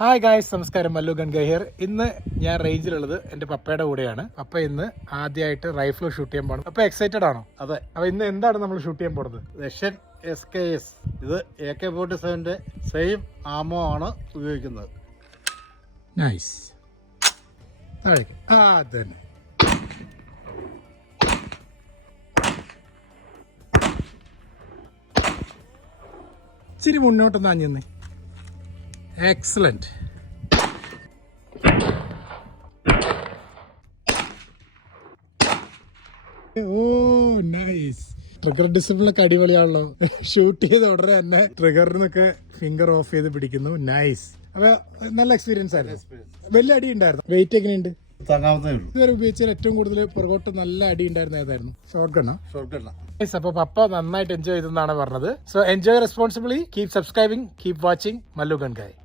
Hi guys, നമസ്കാരം. Mallu ഗൺഗ here. ഇന്ന് ഞാൻ റേഞ്ചിലുള്ളത് എൻ്റെ പപ്പയുടെ കൂടെയാണ്. പപ്പ ഇന്ന് ആദ്യമായിട്ട് റൈഫിൾ ഷൂട്ട് ചെയ്യാൻ പോകണം. അപ്പൊ എക്സൈറ്റഡ് ആണോ? അതെ. അപ്പൊ ഇന്ന് എന്താണ് നമ്മൾ ഷൂട്ട് ചെയ്യാൻ പോണത്? Russian SKS. ഇത് AK-47 സെയിം ആമോ ആണ് ഉപയോഗിക്കുന്നത്. നൈസ്. അതന്നെ. ഇച്ചിരി മുന്നോട്ടൊന്ന് അഞ്ഞിന്ന്. എക്സലന്റ്. ഓ നൈസ്. ട്രിഗർ ഡിസിപ്ലിനൊക്കെ അടിപൊളിയാണല്ലോ. ഷൂട്ട് ചെയ്ത ഉടനെ തന്നെ ട്രിഗറിനൊക്കെ ഫിംഗർ ഓഫ് ചെയ്ത് പിടിക്കുന്നു. നൈസ്. അപ്പൊ നല്ല എക്സ്പീരിയൻസ് ആയിരുന്നു. വലിയ അടി ഉണ്ടായിരുന്നു. വെയിറ്റ് എങ്ങനെയുണ്ട്? ഇതുവരെ ഉപയോഗിച്ചാൽ ഏറ്റവും കൂടുതൽ പുറകോട്ട് നല്ല അടി ഉണ്ടായിരുന്ന ഏതായിരുന്നു? ഷോർട്ട് ഗണ്ണാ? അപ്പൊ പപ്പ നന്നായിട്ട് എൻജോയ് ചെയ്തെന്നാണ് പറഞ്ഞത്. So enjoy responsibly. Keep subscribing, keep watching Mallu ഗൺഗായ്.